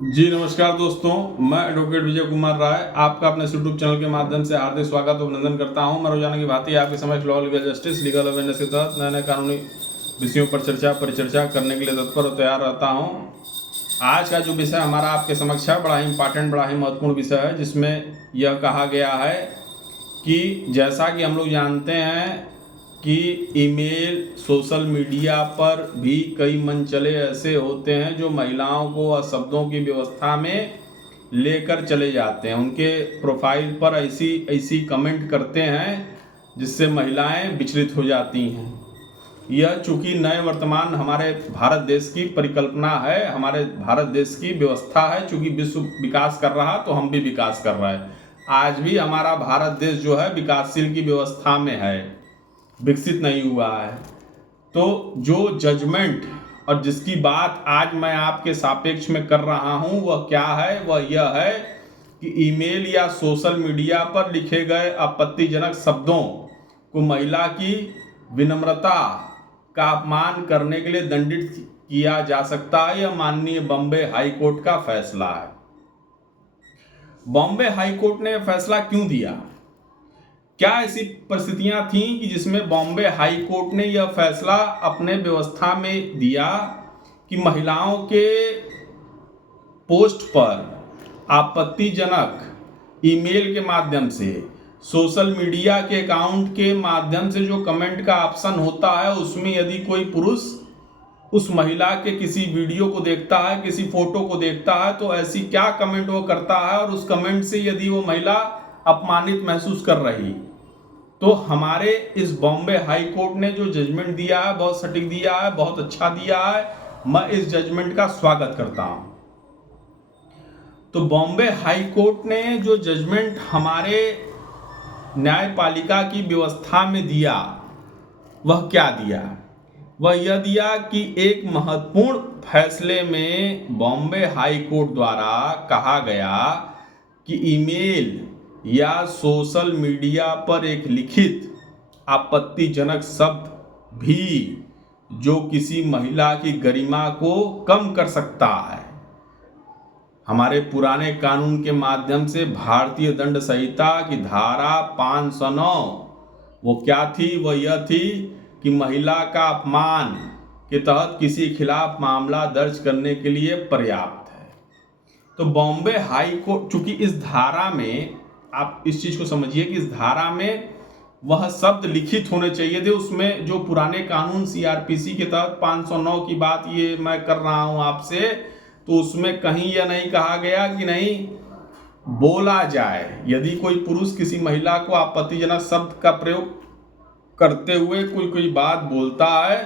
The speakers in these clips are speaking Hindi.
जी नमस्कार दोस्तों, मैं एडवोकेट विजय कुमार राय आपका अपने यूट्यूब चैनल के माध्यम से हार्दिक स्वागत और अभिनंदन करता हूं। मैं रोजाना की भांति आपके समक्ष law legal justice legal awareness के तहत नए नए कानूनी विषयों पर परिचर्चा करने के लिए तत्पर और तैयार रहता हूं। आज का जो विषय हमारा आपके समक्ष है बड़ा ही इंपॉर्टेंट, बड़ा ही महत्वपूर्ण विषय है, जिसमें यह कहा गया है कि जैसा कि हम लोग जानते हैं कि ईमेल, सोशल मीडिया पर भी कई मनचले ऐसे होते हैं जो महिलाओं को शब्दों की व्यवस्था में लेकर चले जाते हैं। उनके प्रोफाइल पर ऐसी ऐसी कमेंट करते हैं जिससे महिलाएं विचलित हो जाती हैं। यह चूंकि नए वर्तमान हमारे भारत देश की परिकल्पना है, हमारे भारत देश की व्यवस्था है। चूंकि विश्व विकास कर रहा तो हम भी विकास कर रहे हैं। आज भी हमारा भारत देश जो है विकासशील की व्यवस्था में है, विकसित नहीं हुआ है। तो जो जजमेंट और जिसकी बात आज मैं आपके सापेक्ष में कर रहा हूं वह क्या है, वह यह है कि ईमेल या सोशल मीडिया पर लिखे गए आपत्तिजनक शब्दों को महिला की विनम्रता का अपमान करने के लिए दंडित किया जा सकता है। यह माननीय बॉम्बे हाई कोर्ट का फैसला है। बॉम्बे हाई कोर्ट ने फैसला क्यों दिया? क्या ऐसी परिस्थितियां थीं कि जिसमें बॉम्बे हाई कोर्ट ने यह फैसला अपने व्यवस्था में दिया कि महिलाओं के पोस्ट पर आपत्तिजनक ईमेल के माध्यम से, सोशल मीडिया के अकाउंट के माध्यम से जो कमेंट का ऑप्शन होता है, उसमें यदि कोई पुरुष उस महिला के किसी वीडियो को देखता है, किसी फोटो को देखता है, तो ऐसी क्या कमेंट वो करता है और उस कमेंट से यदि वो महिला अपमानित महसूस कर रही, तो हमारे इस बॉम्बे हाई कोर्ट ने जो जजमेंट दिया है बहुत सटीक दिया है, बहुत अच्छा दिया है। मैं इस जजमेंट का स्वागत करता हूं। तो बॉम्बे हाई कोर्ट ने जो जजमेंट हमारे न्यायपालिका की व्यवस्था में दिया वह क्या दिया? वह यह दिया कि एक महत्वपूर्ण फैसले में बॉम्बे हाई कोर्ट द्वारा कहा गया कि ईमेल या सोशल मीडिया पर एक लिखित आपत्तिजनक शब्द भी जो किसी महिला की गरिमा को कम कर सकता है, हमारे पुराने कानून के माध्यम से भारतीय दंड संहिता की धारा 509 वो क्या थी? वह यह थी कि महिला का अपमान के तहत किसी खिलाफ मामला दर्ज करने के लिए पर्याप्त है। तो बॉम्बे हाई कोर्ट, चूंकि इस धारा में आप इस चीज को समझिए कि इस धारा में वह शब्द लिखित होने चाहिए थे। उसमें जो पुराने कानून सीआरपीसी के तहत 509 की बात ये मैं कर रहा हूं आपसे, तो उसमें कहीं यह नहीं कहा गया कि नहीं बोला जाए। यदि कोई पुरुष किसी महिला को आपत्तिजनक शब्द का प्रयोग करते हुए कोई बात बोलता है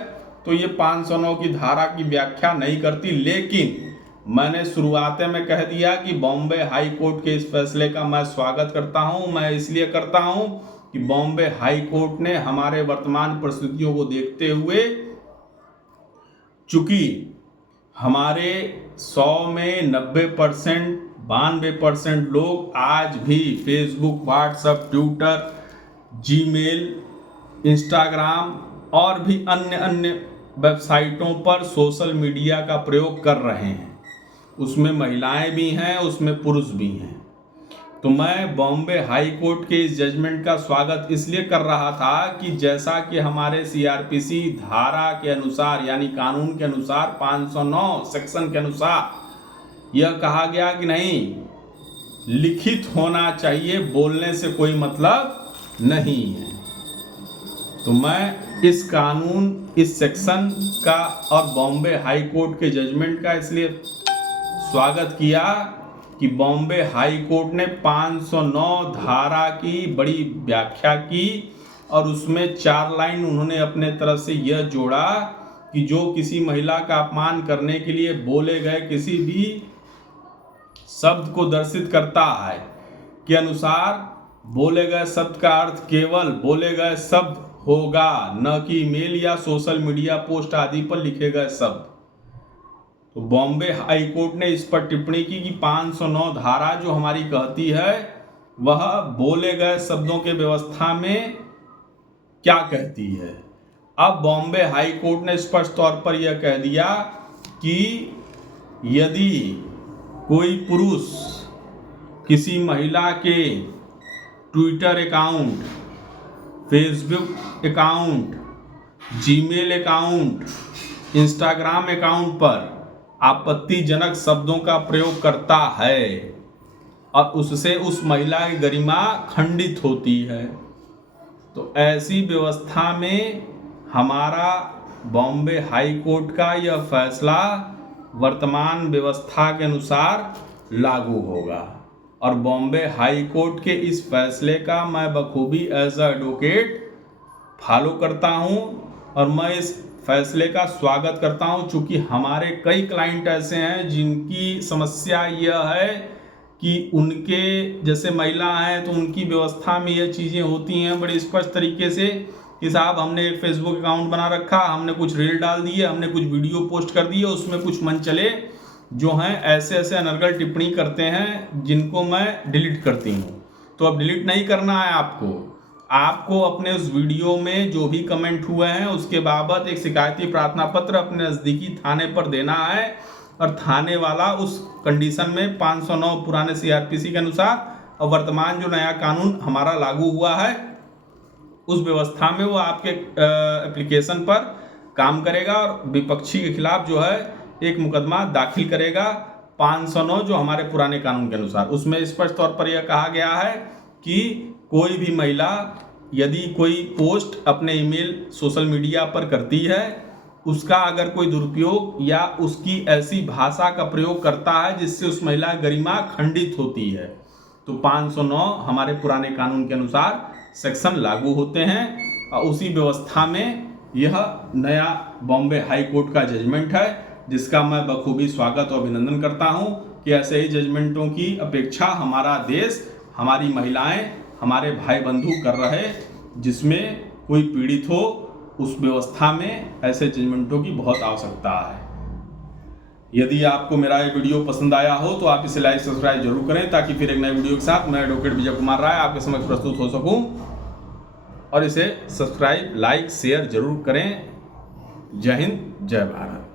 तो ये 509 की धारा की व्याख्या नहीं करती। लेकिन मैंने शुरुआत में कह दिया कि बॉम्बे हाई कोर्ट के इस फैसले का मैं स्वागत करता हूं। मैं इसलिए करता हूं कि बॉम्बे हाई कोर्ट ने हमारे वर्तमान परिस्थितियों को देखते हुए, चूंकि हमारे 100 में 90%, 92% लोग आज भी Facebook, WhatsApp, Twitter, Gmail, Instagram और भी अन्य अन्य वेबसाइटों पर सोशल मीडिया का प्रयोग कर रहे हैं। उसमें महिलाएं भी हैं, उसमें पुरुष भी हैं। तो मैं बॉम्बे हाई कोर्ट के इस जजमेंट का स्वागत इसलिए कर रहा था कि जैसा कि हमारे सीआरपीसी धारा के अनुसार, यानी कानून के अनुसार 509 सेक्शन के अनुसार यह कहा गया कि नहीं लिखित होना चाहिए, बोलने से कोई मतलब नहीं है। तो मैं इस कानून, इस सेक्शन का और बॉम्बे हाई कोर्ट के जजमेंट का इसलिए स्वागत किया कि बॉम्बे हाई कोर्ट ने 509 धारा की बड़ी व्याख्या की और उसमें 4 लाइन उन्होंने अपने तरफ से यह जोड़ा कि जो किसी महिला का अपमान करने के लिए बोले गए किसी भी शब्द को दर्शित करता है के अनुसार बोले गए शब्द का अर्थ केवल बोले गए शब्द होगा, न कि ईमेल या सोशल मीडिया पोस्ट आदि पर लिखे गए शब्द। तो बॉम्बे हाई कोर्ट ने इस पर टिप्पणी की कि 509 धारा जो हमारी कहती है वह बोले गए शब्दों के व्यवस्था में क्या कहती है। अब बॉम्बे हाई कोर्ट ने स्पष्ट तौर पर यह कह दिया कि यदि कोई पुरुष किसी महिला के Twitter account, Facebook account, Gmail account, Instagram account पर आपत्तिजनक शब्दों का प्रयोग करता है और उससे उस महिला की गरिमा खंडित होती है, तो ऐसी व्यवस्था में हमारा बॉम्बे हाई कोर्ट का यह फैसला वर्तमान व्यवस्था के अनुसार लागू होगा और बॉम्बे हाई कोर्ट के इस फैसले का मैं बखूबी एज अ एडवोकेट फॉलो करता हूं और मैं इस फैसले का स्वागत करता हूं, चूँकि हमारे कई क्लाइंट ऐसे हैं जिनकी समस्या यह है कि उनके जैसे महिला हैं तो उनकी व्यवस्था में यह चीज़ें होती हैं बड़े स्पष्ट तरीके से कि साहब हमने एक फेसबुक अकाउंट बना रखा, हमने कुछ रील डाल दिए, हमने कुछ वीडियो पोस्ट कर दिए, उसमें कुछ मन चले जो हैं ऐसे ऐसे अनर्गल टिप्पणी करते हैं जिनको मैं डिलीट करती हूँ। तो अब डिलीट नहीं करना है आपको अपने उस वीडियो में जो भी कमेंट हुए हैं उसके बाबत एक शिकायती प्रार्थना पत्र अपने नज़दीकी थाने पर देना है और थाने वाला उस कंडीशन में 509 पुराने CRPC के अनुसार और वर्तमान जो नया कानून हमारा लागू हुआ है उस व्यवस्था में वो आपके एप्लीकेशन पर काम करेगा और विपक्षी के खिलाफ जो है एक मुकदमा दाखिल करेगा 509 जो हमारे पुराने कानून के अनुसार। उसमें स्पष्ट तौर पर यह कहा गया है कि कोई भी महिला यदि कोई पोस्ट अपने ईमेल सोशल मीडिया पर करती है, उसका अगर कोई दुरुपयोग या उसकी ऐसी भाषा का प्रयोग करता है जिससे उस महिला की गरिमा खंडित होती है, तो 509 हमारे पुराने कानून के अनुसार सेक्शन लागू होते हैं और उसी व्यवस्था में यह नया बॉम्बे हाई कोर्ट का जजमेंट है जिसका मैं बखूबी स्वागत और अभिनंदन करता हूं कि ऐसे ही जजमेंटों की अपेक्षा हमारा देश, हमारी महिलाएं, हमारे भाई बंधु कर रहे, जिसमें कोई पीड़ित हो उस व्यवस्था में ऐसे जजमेंटों की बहुत आवश्यकता है। यदि आपको मेरा ये वीडियो पसंद आया हो तो आप इसे लाइक सब्सक्राइब जरूर करें ताकि फिर एक नए वीडियो के साथ मैं एडवोकेट विजय कुमार राय आपके समक्ष प्रस्तुत हो सकूं, और इसे सब्सक्राइब, लाइक, शेयर जरूर करें। जय हिंद, जय भारत।